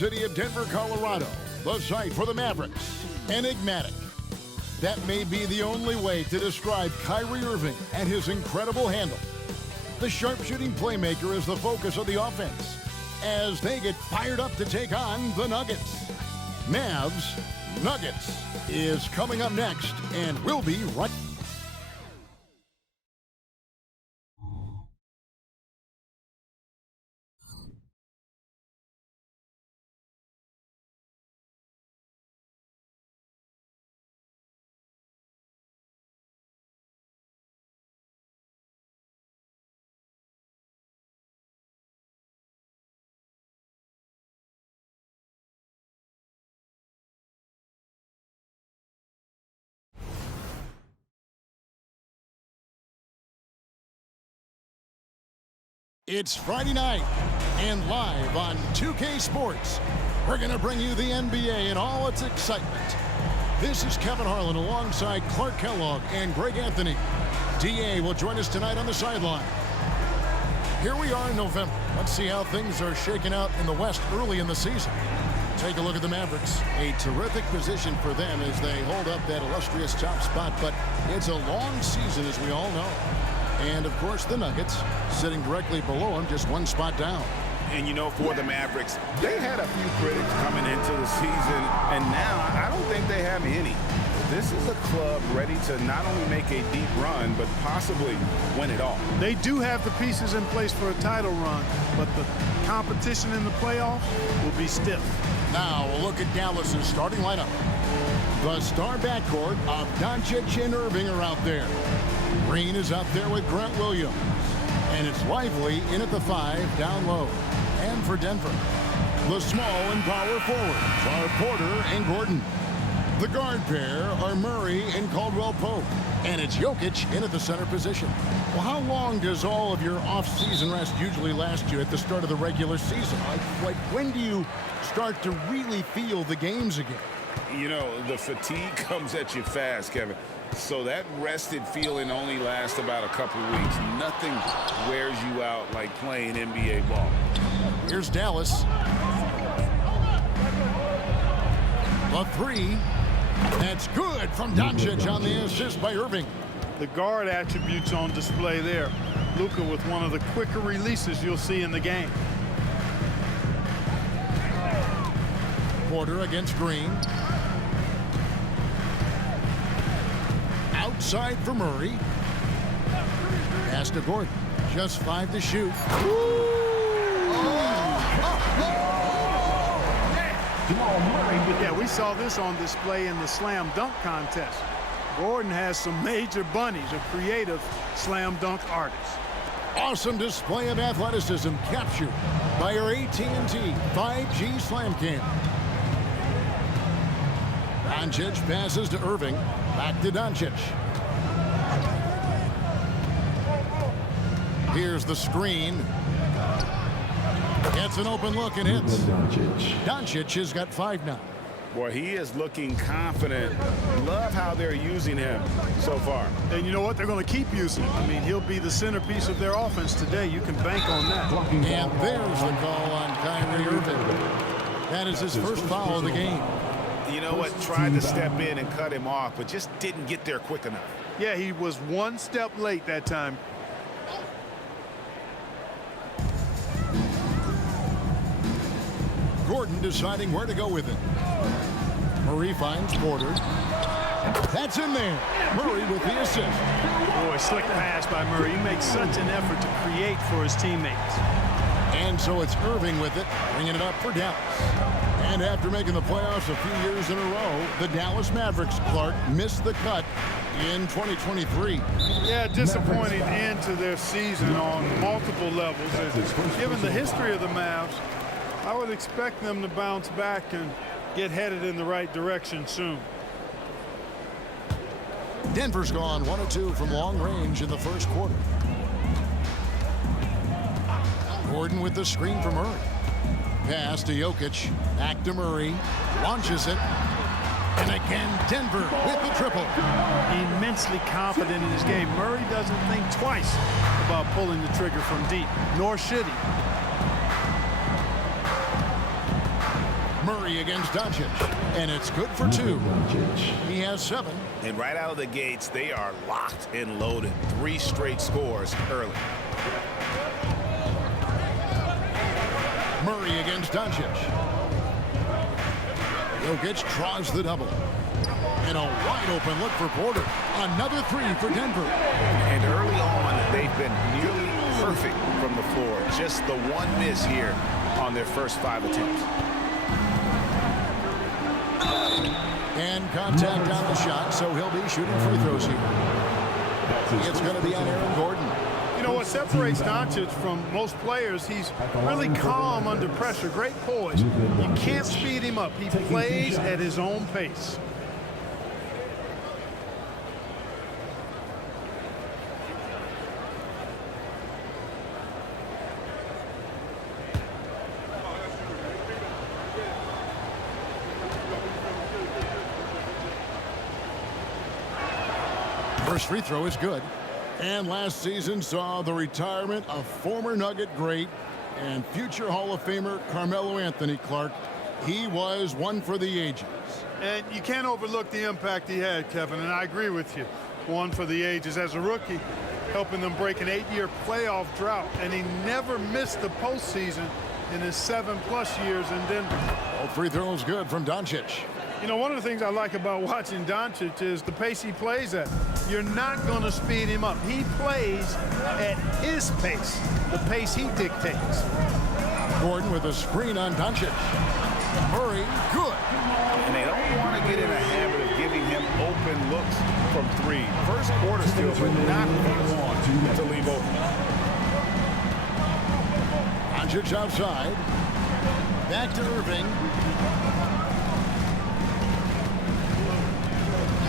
City of Denver, Colorado, the site for the Mavericks. Enigmatic. That may be the only way to describe Kyrie Irving and his incredible handle. The sharpshooting playmaker is the focus of the offense as they get fired up to take on the Nuggets. Mavs Nuggets is coming up next, and we'll be right. It's Friday night, and live on 2K Sports, we're going to bring you the NBA and all its excitement. This is Kevin Harlan alongside Clark Kellogg and Greg Anthony. DA will join us tonight on the sideline. Here we are in November. Let's see how things are shaking out in the West early in the season. Take a look at the Mavericks. A terrific position for them as they hold up that illustrious top spot, but it's a long season, as we all know. And, of course, the Nuggets sitting directly below them, just one spot down. And, you know, for the Mavericks, they had a few critics coming into the season, and now I don't think they have any. This is a club ready to not only make a deep run, but possibly win it all. They do have the pieces in place for a title run, but the competition in the playoffs will be stiff. Now, we'll look at Dallas's starting lineup. The star backcourt of Doncic and Irving are out there. Green is out there with Grant Williams. And it's Lively in at the 5 down low. And for Denver, the small and power forwards are Porter and Gordon. The guard pair are Murray and Caldwell Pope. And it's Jokic in at the center position. Well, how long does all of your off-season rest usually last you at the start of the regular season? Like when do you start to really feel the games again? You know, the fatigue comes at you fast, Kevin. So that rested feeling only lasts about a couple weeks. Nothing wears you out like playing NBA ball. Here's Dallas. The 3. That's good from Doncic on the assist by Irving. The guard attributes on display there. Luka with one of the quicker releases you'll see in the game. Porter against Green. Outside for Murray. Pass to Gordon. Just 5 to shoot. Yeah, we saw this on display in the slam dunk contest. Gordon has some major bunnies, a creative slam dunk artist. Awesome display of athleticism captured by our AT&T 5G Slam Cam. Doncic passes to Irving. Back to Doncic. Here's the screen. Gets an open look and hits. Doncic has got 5 now. Boy, he is looking confident. Love how they're using him so far. And you know what? They're going to keep using him. I mean, he'll be the centerpiece of their offense today. You can bank on that. And there's the call on Kyrie Irving. That is his first foul of the game. You know what? Tried to step in and cut him off, but just didn't get there quick enough. Yeah, he was one step late that time. Gordon deciding where to go with it. Murray finds Porter. That's in there. Murray with the assist. Boy, slick pass by Murray. He makes such an effort to create for his teammates. And so it's Irving with it, bringing it up for Dallas. And after making the playoffs a few years in a row, the Dallas Mavericks, Clark, missed the cut in 2023. Yeah, disappointing end to their season on multiple levels. Given the history of the Mavs, I would expect them to bounce back and get headed in the right direction soon. Denver's gone 1 of 2 from long range in the first quarter. Gordon with the screen for Murray. Pass to Jokic. Back to Murray. Launches it. And again, Denver with the triple. Immensely confident in his game. Murray doesn't think twice about pulling the trigger from deep, nor should he. Murray against Doncic, and it's good for 2. He has 7. And right out of the gates, they are locked and loaded. 3 straight scores early. Murray against Doncic. Jokic draws the double. And a wide open look for Porter. Another 3 for Denver. And early on, they've been nearly perfect from the floor. Just the one miss here on their first 5 attempts. And contact on the shot, so he'll be shooting free throws here. It's going to be on Aaron Gordon. You know what separates Doncic from most players, he's really calm under pressure, great poise. You can't speed him up. He plays at his own pace. First free throw is good. And last season saw the retirement of former Nugget great and future Hall of Famer Carmelo Anthony Clark. He was one for the ages. And you can't overlook the impact he had, Kevin, and I agree with you. One for the ages. As a rookie, helping them break an 8-year playoff drought, and he never missed the postseason in his 7+ years in Denver. Both free throws good from Doncic. You know, one of the things I like about watching Doncic is the pace he plays at. You're not going to speed him up. He plays at his pace, the pace he dictates. Gordon with a screen on Doncic. Murray, good. And they don't want to get in a habit of giving him open looks from 3. First quarter still, but not want to leave open. Doncic outside. Back to Irving.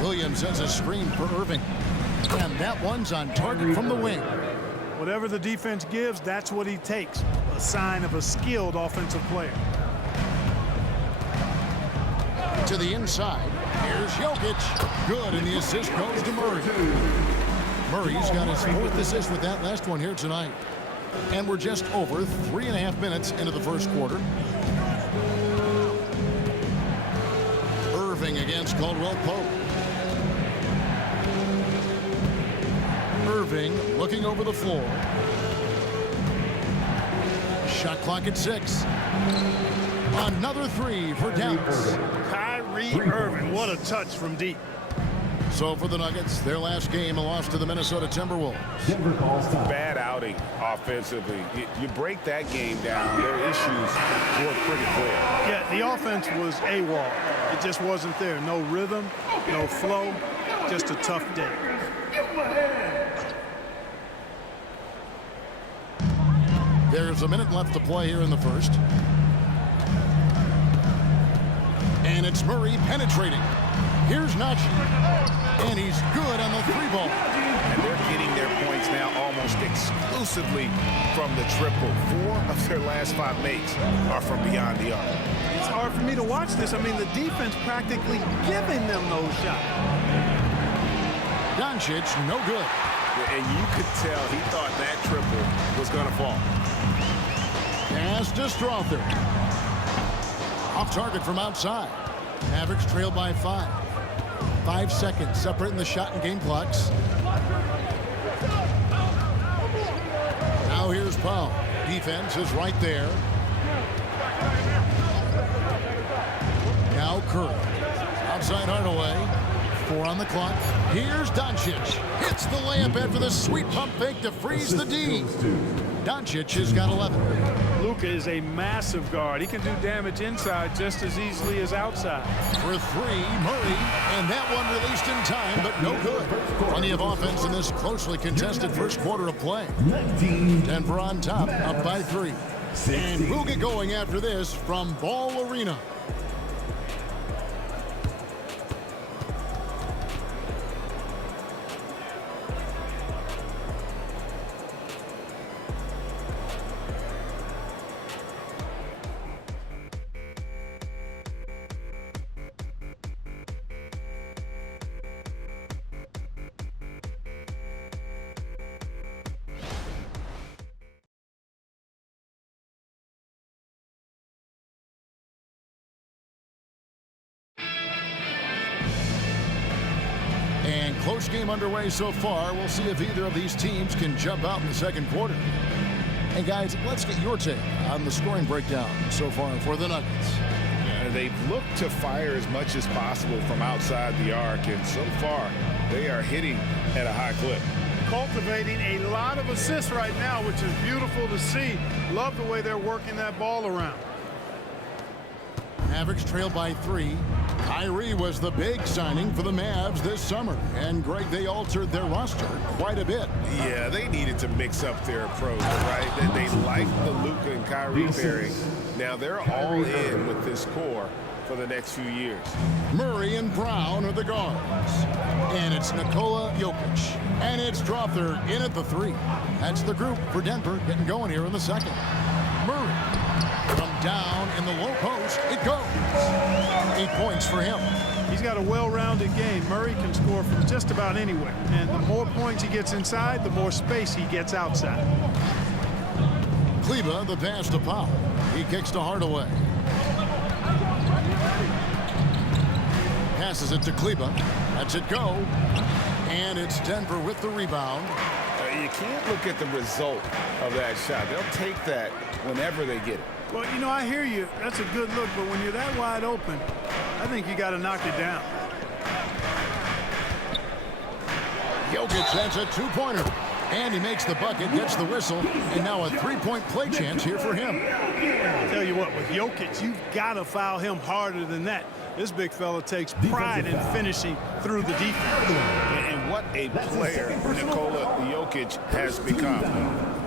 Williams sends a screen for Irving. And that one's on target from the wing. Whatever the defense gives, that's what he takes. A sign of a skilled offensive player. To the inside. Here's Jokic. Good, and the assist goes to Murray. Murray's got his 4th assist with that last one here tonight. And we're just over 3.5 minutes into the first quarter. Irving against Caldwell Pope. Irving looking over the floor. Shot clock at 6. Another 3 for Dallas. Kyrie Irving, what a touch from deep. So for the Nuggets, their last game, a loss to the Minnesota Timberwolves. Bad outing offensively. You break that game down, their issues were pretty clear. Yeah, the offense was AWOL. It just wasn't there. No rhythm, no flow, just a tough day. There's a minute left to play here in the first. And it's Murray penetrating. Here's Nachi. And he's good on the 3-ball. And they're getting their points now almost exclusively from the triple. 4 of their last 5 makes are from beyond the arc. It's hard for me to watch this. I mean, the defense practically giving them those shots. Doncic, no good. And you could tell he thought that triple was going to fall. Pass to Strother. Off target from outside. Mavericks trail by 5. 5 seconds separating the shot and game clocks. Now here's Powell. Defense is right there. Now Curry. Outside Hardaway. 4 on the clock. Here's Doncic. Hits the layup after the sweet pump fake to freeze the D. Doncic has got 11. Luka is a massive guard. He can do damage inside just as easily as outside. For 3, Murray, and that one released in time, but no good. Plenty of offense in this closely contested first quarter of play. Denver on top, up by 3. And we'll get going after this from Ball Arena. And close game underway so far. We'll see if either of these teams can jump out in the second quarter. And guys, let's get your take on the scoring breakdown so far for the Nuggets. They've looked to fire as much as possible from outside the arc, and so far they are hitting at a high clip. Cultivating a lot of assists right now, which is beautiful to see. Love the way they're working that ball around. Mavericks trail by 3. Kyrie was the big signing for the Mavs this summer. And, Greg, they altered their roster quite a bit. Yeah, they needed to mix up their approach, right? They liked the Luka and Kyrie pairing. Now they're all in with this core for the next few years. Murray and Brown are the guards. And it's Nikola Jokic. And it's Dropper in at the 3. That's the group for Denver getting going here in the second. Murray. From down in the low post, it goes. 8 points for him. He's got a well-rounded game. Murray can score from just about anywhere. And the more points he gets inside, the more space he gets outside. Kleba, the pass to Powell. He kicks to Hardaway. Passes it to Kleba. Lets it go. And it's Denver with the rebound. You can't look at the result of that shot. They'll take that whenever they get it. Well, you know, I hear you. That's a good look, but when you're that wide open, I think you got to knock it down. Jokic, that's a 2-pointer. And he makes the bucket, gets the whistle, and now a 3-point play chance here for him. I'll tell you what, with Jokic, you've got to foul him harder than that. This big fella takes pride in finishing through the defense. And what a player Nikola Jokic has become.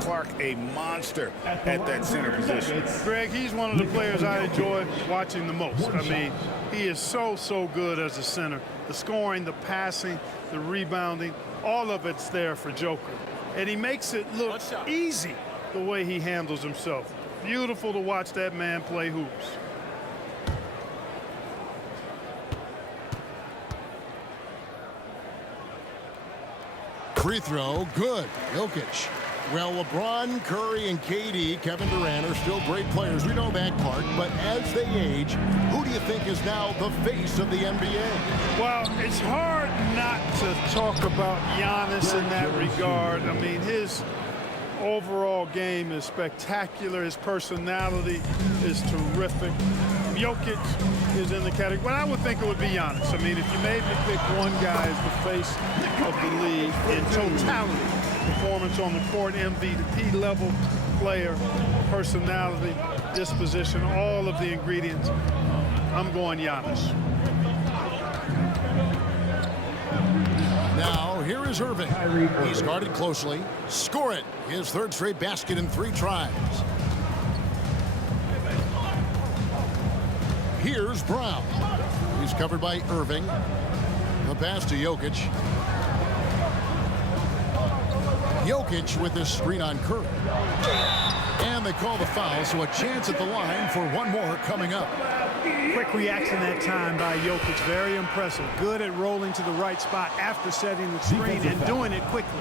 Clark, a monster at that center position. Greg, he's one of the players I enjoy watching the most. I mean, he is so good as a center. The scoring, the passing, the rebounding, all of it's there for Joker. And he makes it look easy the way he handles himself. Beautiful to watch that man play hoops. Free throw, good. Jokic. Well, LeBron, Curry, and KD, Kevin Durant, are still great players. We know that part. But as they age, who do you think is now the face of the NBA? Well, it's hard not to talk about Giannis in that regard. I mean, his overall game is spectacular. His personality is terrific. Jokic is in the category. Well, I would think it would be Giannis. I mean, if you made me pick one guy as the face of the league in totality, performance on the court, MVP level player, personality, disposition, all of the ingredients, I'm going Giannis. Now, here is Irving. He's guarded closely. Score it. His 3rd straight basket in 3 tries. Here's Brown. He's covered by Irving. The pass to Jokic. Jokic with this screen on Curry. And they call the foul, so a chance at the line for one more coming up. Quick reaction that time by Jokic. Very impressive. Good at rolling to the right spot after setting the screen and doing it quickly.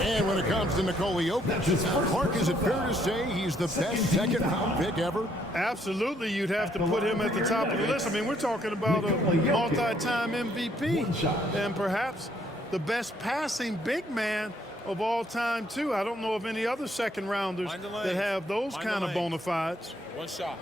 And when it comes to Nikola Jokic, Clark, is it fair to say he's the best second-round pick ever? Absolutely. You'd have to put him at the top of the list. I mean, we're talking about a multi-time MVP and perhaps the best passing big man of all time, too. I don't know of any other second-rounders that have those kind of bona fides. One shot.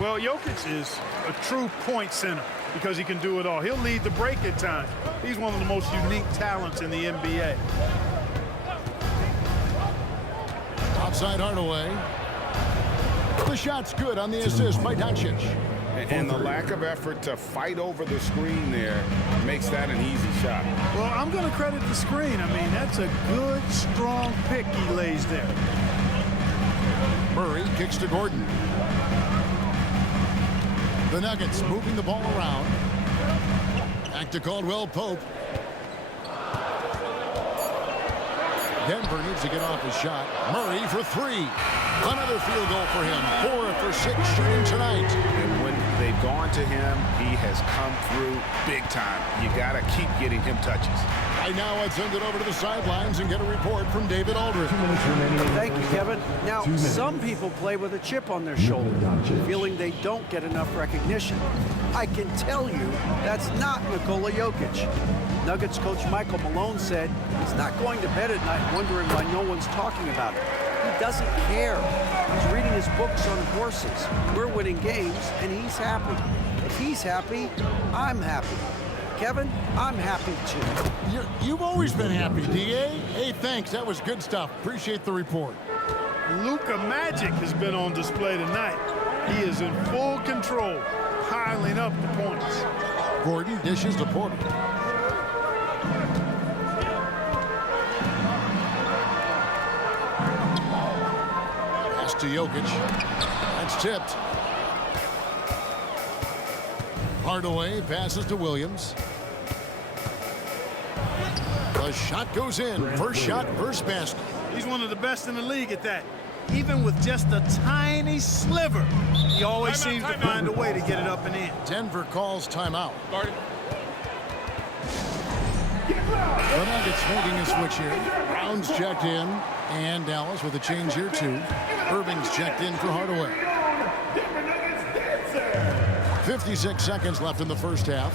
Well, Jokic is a true point center because he can do it all. He'll lead the break at times. He's one of the most unique talents in the NBA. Outside Hardaway. The shot's good on the assist by Doncic. And the lack of effort to fight over the screen there makes that an easy shot. Well, I'm going to credit the screen. I mean, that's a good, strong pick he lays there. Murray kicks to Gordon. The Nuggets moving the ball around. Back to Caldwell Pope. Denver needs to get off his shot. Murray for 3. Another field goal for him. 4 for 6 shooting tonight. And when they've gone to him, he has come through big time. You got to keep getting him touches. Right now, let's send it over to the sidelines and get a report from David Aldridge. Thank you, Kevin. Now, some people play with a chip on their shoulder, feeling they don't get enough recognition. I can tell you that's not Nikola Jokic. Nuggets coach Michael Malone said he's not going to bed at night wondering why no one's talking about it. He doesn't care. He's reading his books on horses. We're winning games, and he's happy. If he's happy, I'm happy. Kevin, I'm happy too. You've always been happy, D.A. Hey, thanks. That was good stuff. Appreciate the report. Luka Magic has been on display tonight. He is in full control, piling up the points. Gordon dishes to Porter. Pass to Jokic. That's tipped. Hardaway passes to Williams. The shot goes in. First shot, first basket. He's one of the best in the league at that. Even with just a tiny sliver, he always seems to find a way to get it up and in. Denver calls timeout. The Nuggets making a switch here. Brown's checked in, and Dallas with a change here too. Irving's checked in for Hardaway. 56 seconds left in the first half.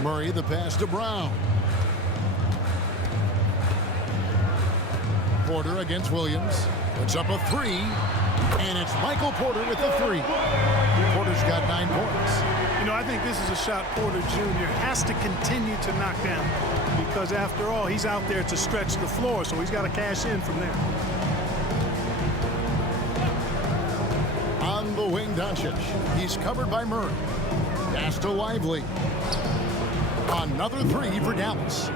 Murray, the pass to Brown. Porter against Williams. Puts up a three, and it's Michael Porter with the three. Porter's got 9 points. You know, I think this is a shot Porter Jr. has to continue to knock down because, after all, he's out there to stretch the floor, so he's got to cash in from there. On the wing, Doncic. He's covered by Murray. Pass to Lively. Another three for Dallas.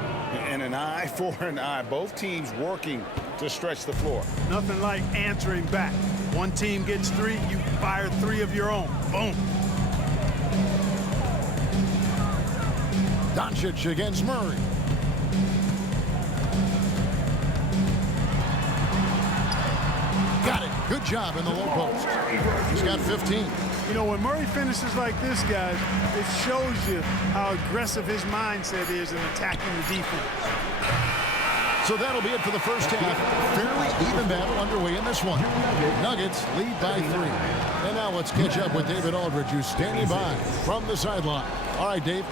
And an eye for an eye. Both teams working to stretch the floor. Nothing like answering back. One team gets 3, you fire 3 of your own. Boom. Doncic against Murray. Got it. Good job in the low post. He's got 15. You know, when Murray finishes like this, guys, it shows you how aggressive his mindset is in attacking the defense. So that'll be it for the first half. Fairly even battle underway in this one. Nuggets lead by 3. And now let's catch up with David Aldridge, who's standing by from the sideline. All right, Dave.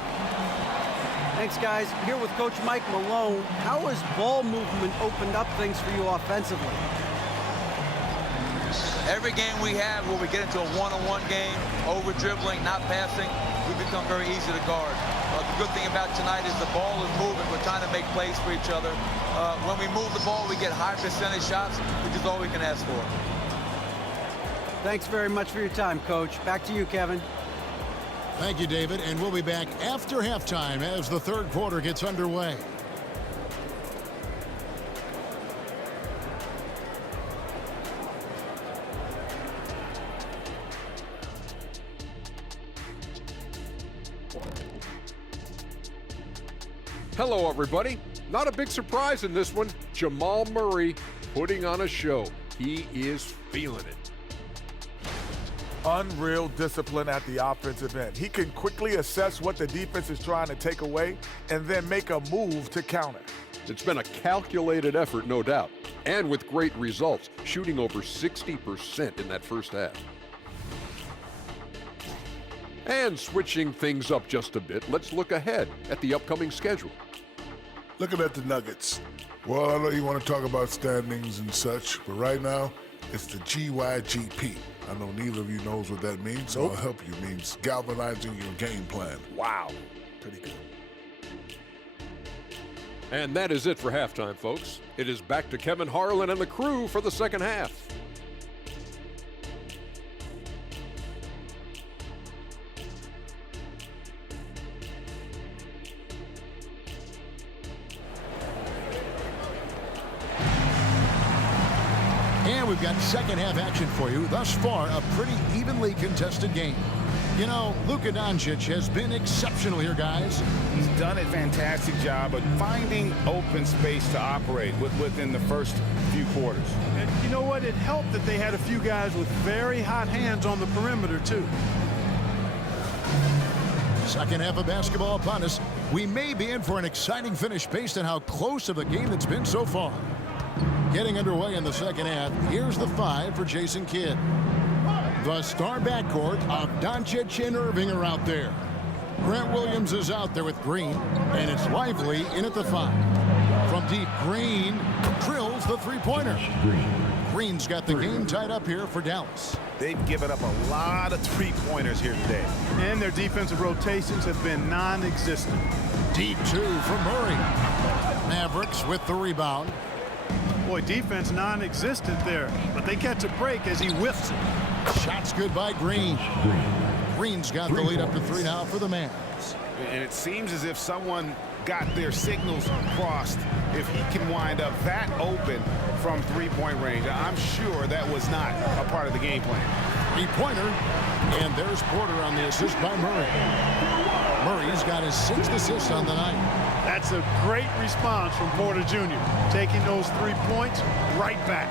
Thanks, guys. Here with Coach Mike Malone. How has ball movement opened up things for you offensively? Every game we have where we get into a one-on-one game, over-dribbling, not passing, we become very easy to guard. The good thing about tonight is the ball is moving. We're trying to make plays for each other. When we move the ball, we get high percentage shots, which is all we can ask for. Thanks very much for your time, Coach. Back to you, Kevin. Thank you, David. And we'll be back after halftime as the third quarter gets underway. Hello, everybody. Not a big surprise in this one. Jamal Murray putting on a show. He is feeling it. Unreal discipline at the offensive end. He can quickly assess what the defense is trying to take away and then make a move to counter. It's been a calculated effort, no doubt, and with great results, shooting over 60% in that first half. And switching things up just a bit, let's look ahead at the upcoming schedule. Looking at the Nuggets. Well, I know you want to talk about standings and such, but right now, it's the GYGP. I know neither of you knows what that means, so I'll help you. It means galvanizing your game plan. Wow. Pretty good. And that is it for halftime, folks. It is back to Kevin Harlan and the crew for the second half. And we've got second half action for you. Thus far, a pretty evenly contested game. You know, Luka Doncic has been exceptional here, guys. He's done a fantastic job of finding open space to operate within the first few quarters. And you know what? It helped that they had a few guys with very hot hands on the perimeter, too. Second half of basketball upon us. We may be in for an exciting finish based on how close of a game that's been so far. Getting underway in the second half, here's the 5 for Jason Kidd. The star backcourt of Doncic and Irving are out there. Grant Williams is out there with Green, and it's Lively in at the 5. From deep, Green drills the three-pointer. Green's got the game tied up here for Dallas. They've given up a lot of three-pointers here today. And their defensive rotations have been non-existent. Deep 2 from Murray. Mavericks with the rebound. Boy, defense non-existent there, but they catch a break as he whiffs it. Shots good by Green. Green's got the lead up to 3 now for the Mavs. And it seems as if someone got their signals crossed. If he can wind up that open from three-point range, I'm sure that was not a part of the game plan. Three-pointer, and there's Porter on the assist by Murray. Murray's got his 6th assist on the night. That's a great response from Porter Jr., taking those 3 points right back.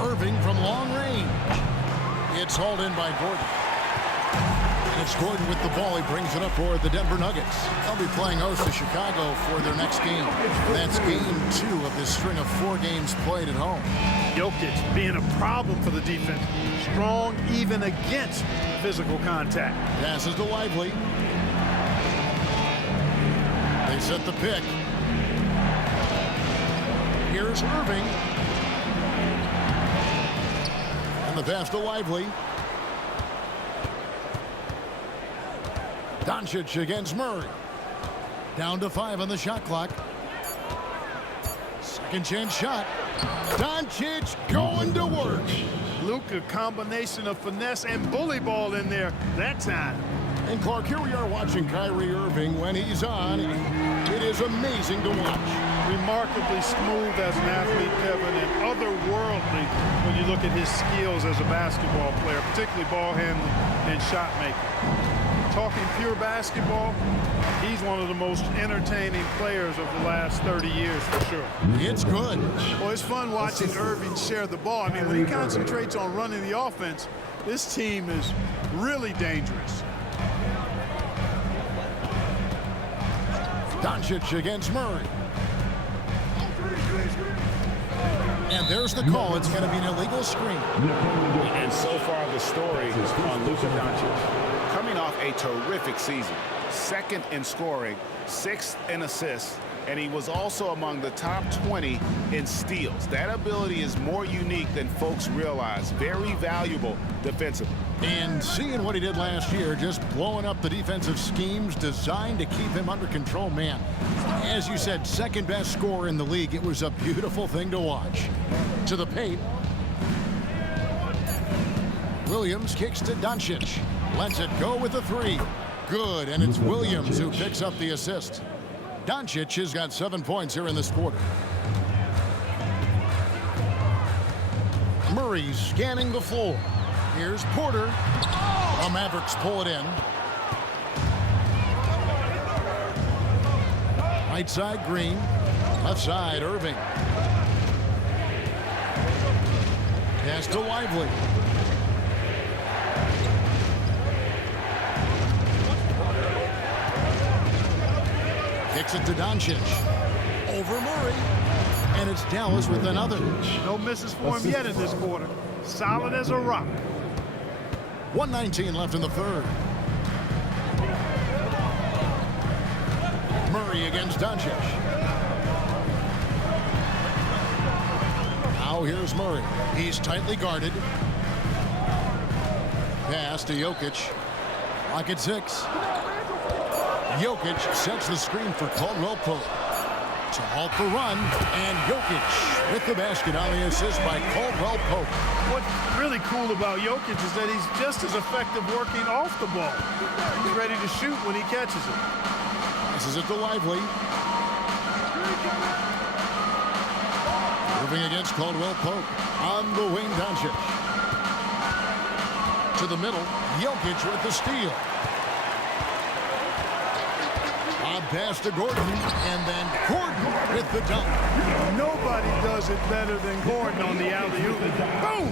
Irving from long range. It's hauled in by Gordon. And it's Gordon with the ball. He brings it up for the Denver Nuggets. They'll be playing host to Chicago for their next game. That's game 2 of this string of 4 games played at home. Jokic being a problem for the defense. Strong even against physical contact. Passes to Lively. They set the pick. Here's Irving. And the pass to Lively. Doncic against Murray. Down to 5 on the shot clock. Second chance shot. Doncic going to work. Luka, combination of finesse and bully ball in there that time. And Clark, here we are watching Kyrie Irving. When he's on, it is amazing to watch. Remarkably smooth as an athlete, Kevin, and otherworldly when you look at his skills as a basketball player, particularly ball handling and shot making. Talking pure basketball, he's one of the most entertaining players of the last 30 years for sure. It's good. Well, it's fun watching Irving share the ball. I mean, when he concentrates on running the offense, this team is really dangerous. Doncic against Murray. And there's the call. It's going to be an illegal screen. And so far the story on Luka Doncic. Coming off a terrific season. 2nd in scoring, 6th in assists, and he was also among the top 20 in steals. That ability is more unique than folks realize. Very valuable defensively. And seeing what he did last year, just blowing up the defensive schemes designed to keep him under control, man. As you said, 2nd best scorer in the league. It was a beautiful thing to watch. To the paint. Williams kicks to Doncic. Lets it go with the 3. Good, and it's Williams who picks up the assist. Doncic has got 7 points here in this quarter. Murray scanning the floor. Here's Porter. The Mavericks pull it in. Right side, Green. Left side, Irving. Pass to Lively. Kicks it to Doncic. Over Murray. And it's Dallas with another. No misses for him yet in this quarter. Solid as a rock. 1:19 left in the 3rd. Murray against Doncic. Now here's Murray. He's tightly guarded. Pass to Jokic. Lock at 6. Jokic sets the screen for Caldwell Pope. To halt the run, and Jokic with the basket on the assist by Caldwell Pope. What's really cool about Jokic is that he's just as effective working off the ball. He's ready to shoot when he catches it. This is it to Lively. Moving against Caldwell Pope. On the wing, Doncic. To the middle, Jokic with the steal. Pass to Gordon, and then Gordon with the dunk. Nobody does it better than Gordon on the alley-oop. Boom!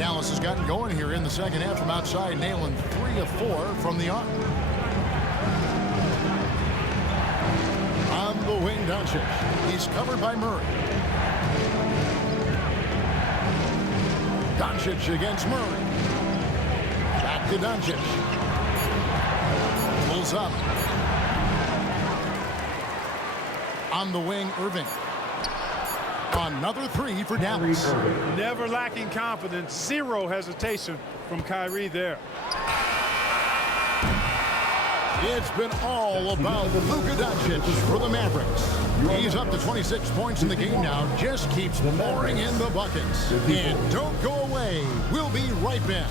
Dallas has gotten going here in the second half from outside, nailing 3 of 4 from the arc. On the wing, Doncic. He's covered by Murray. Doncic against Murray. Back to Doncic. Pulls up. On the wing, Irving. Another 3 for Dallas. Never lacking confidence. Zero hesitation from Kyrie there. It's been all about Luka Doncic for the Mavericks. He's up to 26 points in the game now. Just keeps pouring in the buckets. And don't go away. We'll be right back.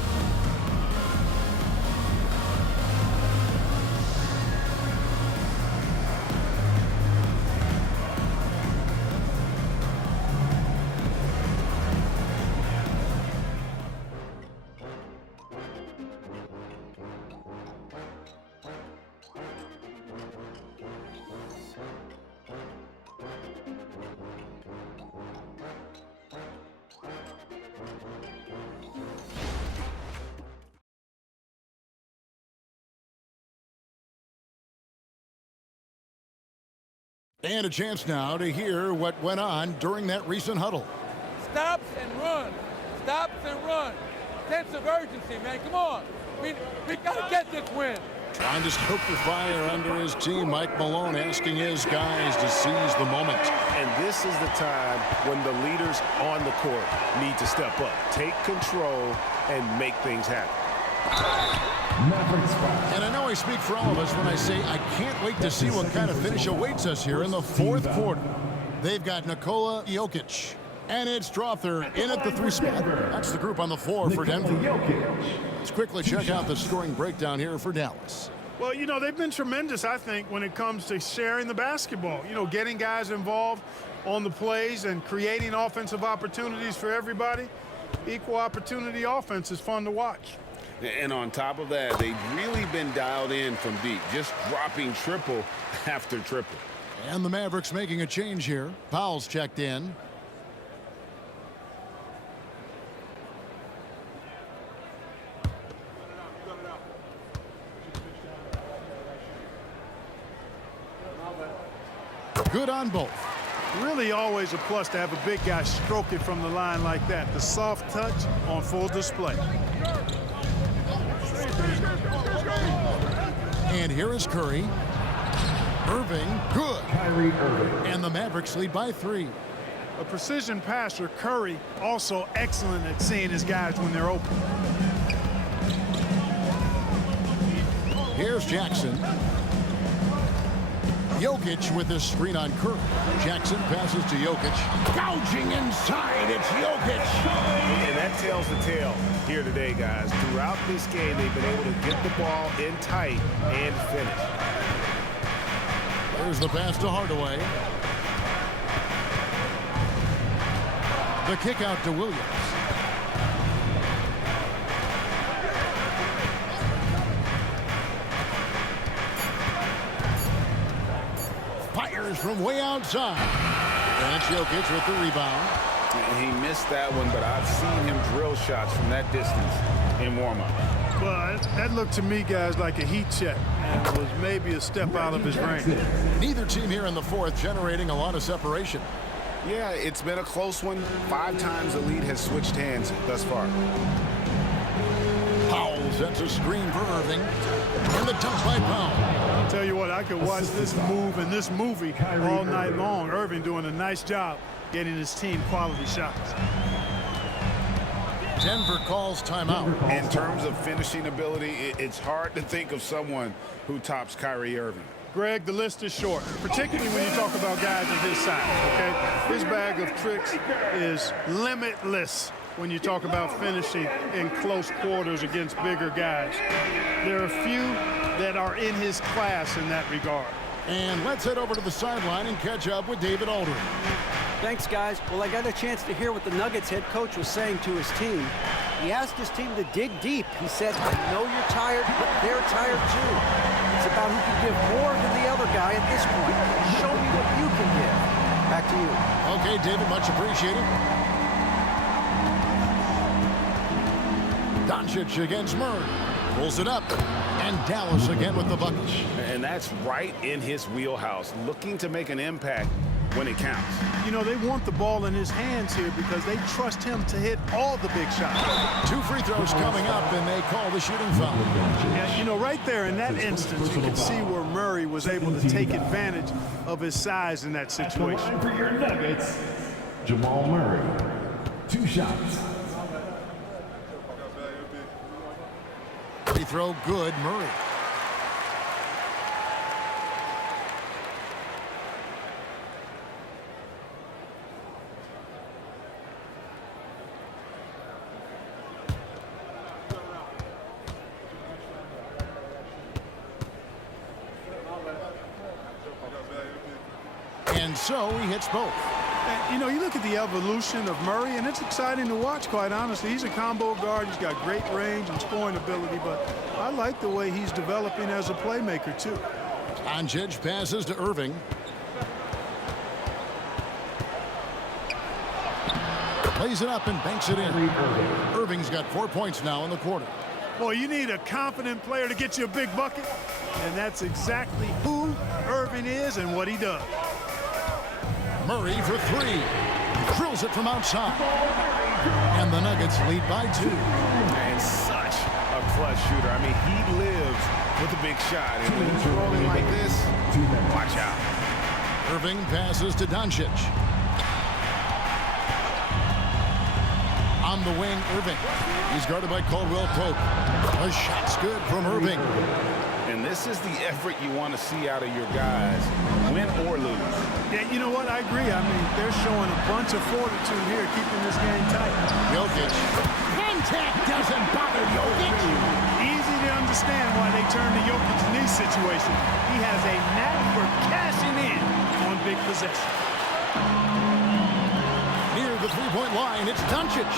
And a chance now to hear what went on during that recent huddle. Stops and run. Stops and run. Sense of urgency, man. Come on. We got to get this win. Trying to stoke the fire under his team. Mike Malone asking his guys to seize the moment. And this is the time when the leaders on the court need to step up, take control, and make things happen. And I know I speak for all of us when I say I can't wait to see what kind of finish awaits us here in the fourth quarter. They've got Nikola Jokic, and it's Strother in at the 3 spot. That's the group on the floor for Denver. Let's quickly check out the scoring breakdown here for Dallas. Well, you know, they've been tremendous, I think, when it comes to sharing the basketball. You know, getting guys involved on the plays and creating offensive opportunities for everybody. Equal opportunity offense is fun to watch. And on top of that, they've really been dialed in from deep, just dropping triple after triple. And the Mavericks making a change here. Powell's checked in. Good on both. Really always a plus to have a big guy stroke it from the line like that. The soft touch on full display. And here is Curry. Irving, good. Kyrie Irving. And the Mavericks lead by 3. A precision passer, Curry, also excellent at seeing his guys when they're open. Here's Jackson. Jokic with this screen on Curry. Jackson passes to Jokic. Gouging inside, it's Jokic. And that tells the tale here today, guys. Throughout this game, they've been able to get the ball in tight and finish. There's the pass to Hardaway. The kick out to Williams. Fires from way outside. And it's Jokic with the rebound. He missed that one, but I've seen him drill shots from that distance in warm-up. Well, that looked to me, guys, like a heat check, and it was maybe a step out of his range. Neither team here in the fourth generating a lot of separation. Yeah, it's been a close one. 5 times the lead has switched hands thus far. Powell sets a screen for Irving. And the dunk by Powell. I'll tell you what, I could watch this move and this movie all night long. Irving doing a nice job getting his team quality shots. Denver calls timeout. In terms of finishing ability, it's hard to think of someone who tops Kyrie Irving. Greg, the list is short, particularly when you talk about guys of his size, okay? His bag of tricks is limitless when you talk about finishing in close quarters against bigger guys. There are few that are in his class in that regard. And let's head over to the sideline and catch up with David Aldridge. Thanks, guys. Well, I got a chance to hear what the Nuggets head coach was saying to his team. He asked his team to dig deep. He said, I know you're tired, but they're tired too. It's about who can give more than the other guy at this point. Show me what you can give. Back to you. Okay, David, much appreciated. Doncic against Murray. Pulls it up. And Dallas again with the bucket. And that's right in his wheelhouse, looking to make an impact when it counts. You know, they want the ball in his hands here because they trust him to hit all the big shots. 2 free throws coming up, and they call the shooting foul. Yeah, you know, right there in that instance, you can see where Murray was able to take advantage of his size in that situation. For your Nuggets, Jamal Murray. 2 shots. Free throw good, Murray. And so he hits both. You know, you look at the evolution of Murray, and it's exciting to watch, quite honestly. He's a combo guard. He's got great range and scoring ability, but I like the way he's developing as a playmaker, too. Doncic passes to Irving. Plays it up and banks it in. Irving's got 4 points now in the quarter. Boy, you need a confident player to get you a big bucket, and that's exactly who Irving is and what he does. Murray for 3. Drills it from outside. And the Nuggets lead by 2. And such a clutch shooter. I mean, he lives with a big shot. And when he's rolling like this, watch out. Irving passes to Doncic. On the wing, Irving. He's guarded by Caldwell Pope. A shot's good from Irving. And this is the effort you want to see out of your guys, win or lose. Yeah, you know what? I agree. I mean, they're showing a bunch of fortitude here, keeping this game tight. Jokic. Contact doesn't bother Jokic. Easy to understand why they turn to Jokic in these situations. He has a knack for cashing in on big possessions. Near the three-point line, it's Doncic.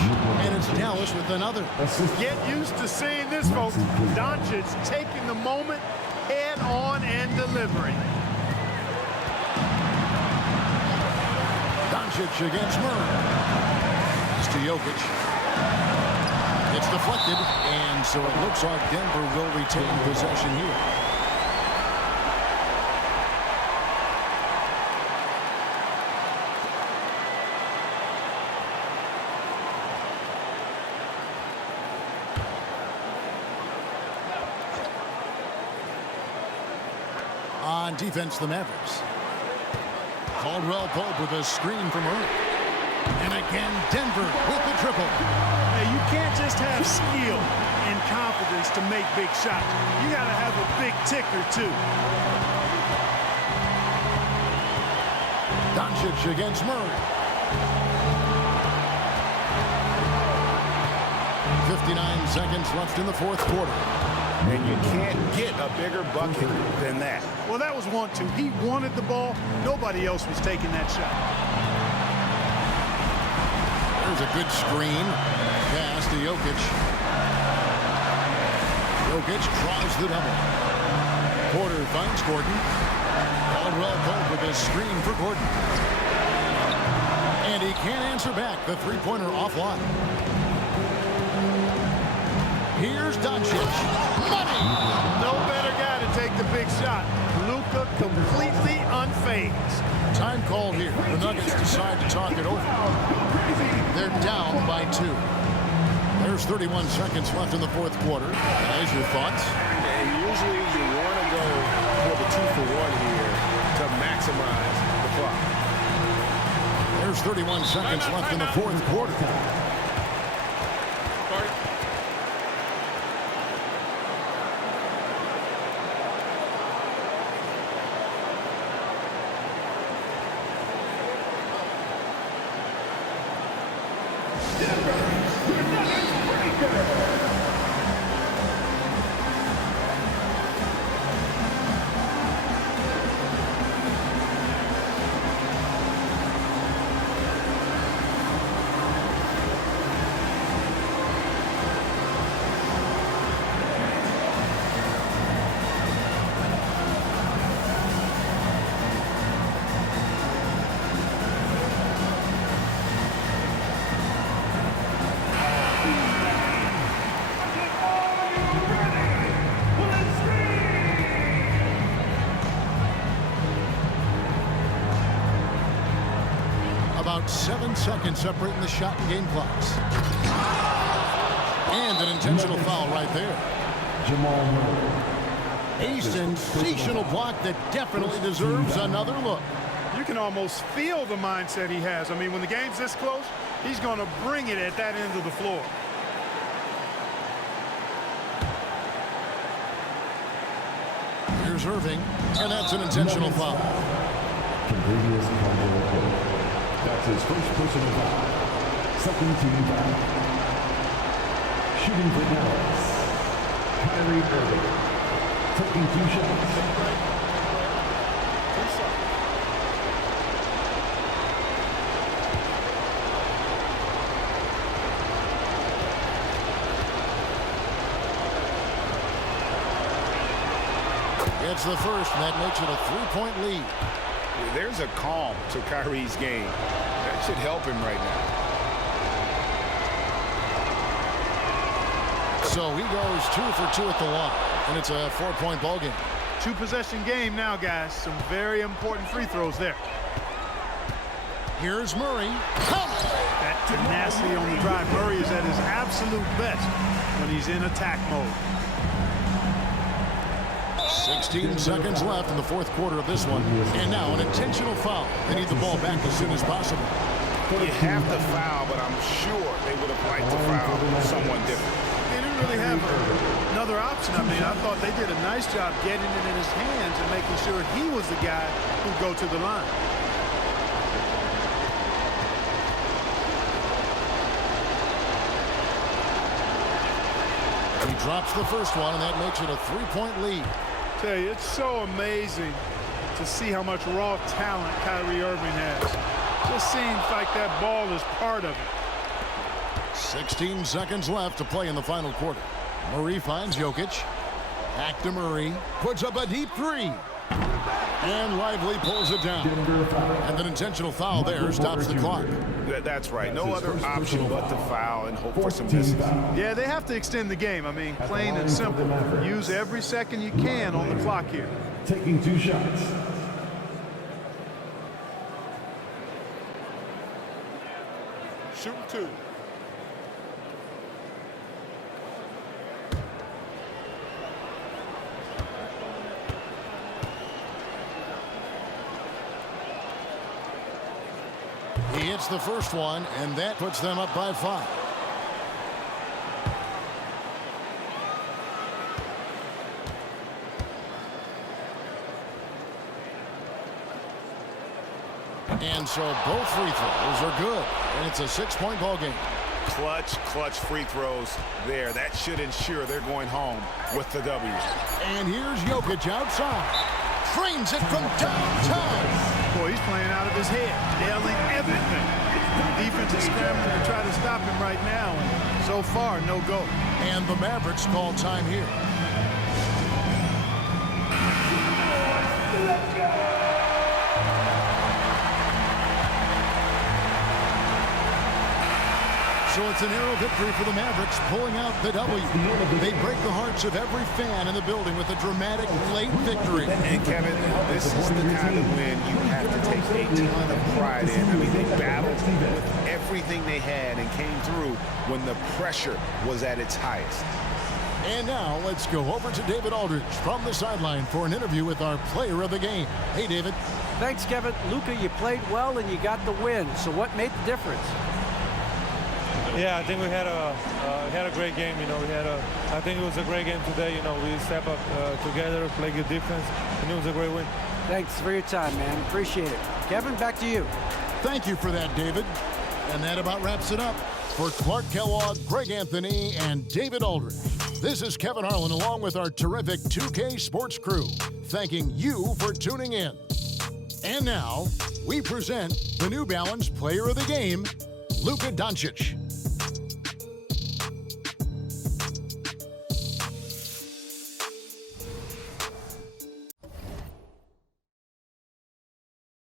And it's Dallas with another. Get used to seeing this, folks. Doncic taking the moment head on and delivering. Doncic against Murray. It's to Jokic. It's deflected, and so it looks like Denver will retain possession here. On defense, the Mavericks. Caldwell Pope with a screen from Murray. And again, Denver with the triple. Hey, you can't just have skill and confidence to make big shots. You got to have a big ticker, too. Doncic against Murray. 59 seconds left in the fourth quarter. And you can't get a bigger bucket than that. Well, that was 1-2. He wanted the ball. Nobody else was taking that shot. There's a good screen. Pass to Jokic. Jokic draws the double. Porter finds Gordon. Caldwell Pope with a screen for Gordon. And he can't answer back. The three-pointer offline. Here's Doncic. Money! No better guy to take the big shot. Luka completely unfazed. Time called here. The Nuggets decide to talk it over. They're down by 2. There's 31 seconds left in the fourth quarter. Guys, your thoughts? And usually you want to go for the 2-for-1 here to maximize the clock. There's 31 seconds left in the fourth quarter. about 7 seconds separating the shot and game clocks. And an intentional foul right there. Jamal Murray. A sensational block that definitely deserves another look. You can almost feel the mindset he has. I mean, when the game's this close, he's going to bring it at that end of the floor. Here's Irving, and that's an intentional foul. Contagious combo. That's his first personal foul. Second team foul. Shooting for Dallas. Kyrie Irving. Taking 2 shots. It's the first, and that makes it a 3-point lead. There's a calm to Kyrie's game. That should help him right now. So he goes 2 for 2 at the line, and it's a 4-point ball game. 2-possession game now, guys. Some very important free throws there. Here's Murray. That tenacity on the drive. Murray is at his absolute best when he's in attack mode. 16 seconds left in the fourth quarter of this one. And now an intentional foul. They need the ball back as soon as possible. You have to foul, but I'm sure they would have liked to foul someone different. They didn't really have another option. I mean, I thought they did a nice job getting it in his hands and making sure he was the guy who'd go to the line. He drops the first one, and that makes it a 3-point lead. Tell you, it's so amazing to see how much raw talent Kyrie Irving has. Just seems like that ball is part of it. 16 seconds left to play in the final quarter. Murray finds Jokic. Back to Murray. Puts up a deep 3. And Lively pulls it down. And an intentional foul there stops the clock. That's right. No other option but to foul and hope for some misses. Yeah, they have to extend the game. I mean, plain and simple. Use every second you can on the clock here. Taking 2 shots. Shooting 2. He hits the first one, and that puts them up by 5. And so both free throws are good, and it's a 6-point ball game. Clutch free throws there. That should ensure they're going home with the W. And here's Jokic outside. Frames it from downtown. Boy, he's playing out of his head, nailing everything. The defense is scrambling to try to stop him right now, and so far, no go. And the Mavericks call time here. So it's a narrow victory for the Mavericks, pulling out the W. They break the hearts of every fan in the building with a dramatic late victory. And Kevin, this is the kind of win you have to take a ton of pride in. I mean, they battled with everything they had and came through when the pressure was at its highest. And now let's go over to David Aldridge from the sideline for an interview with our player of the game. Hey, David. Thanks, Kevin. Luka, you played well and you got the win. So what made the difference? Yeah, I think we had a great game. You know, I think it was a great game today. You know, we step up together, play good defense, and it was a great win. Thanks for your time, man. Appreciate it. Kevin, back to you. Thank you for that, David. And that about wraps it up. For Clark Kellogg, Greg Anthony, and David Aldridge, this is Kevin Harlan along with our terrific 2K Sports crew, thanking you for tuning in. And now, we present the New Balance Player of the Game, Luka Doncic.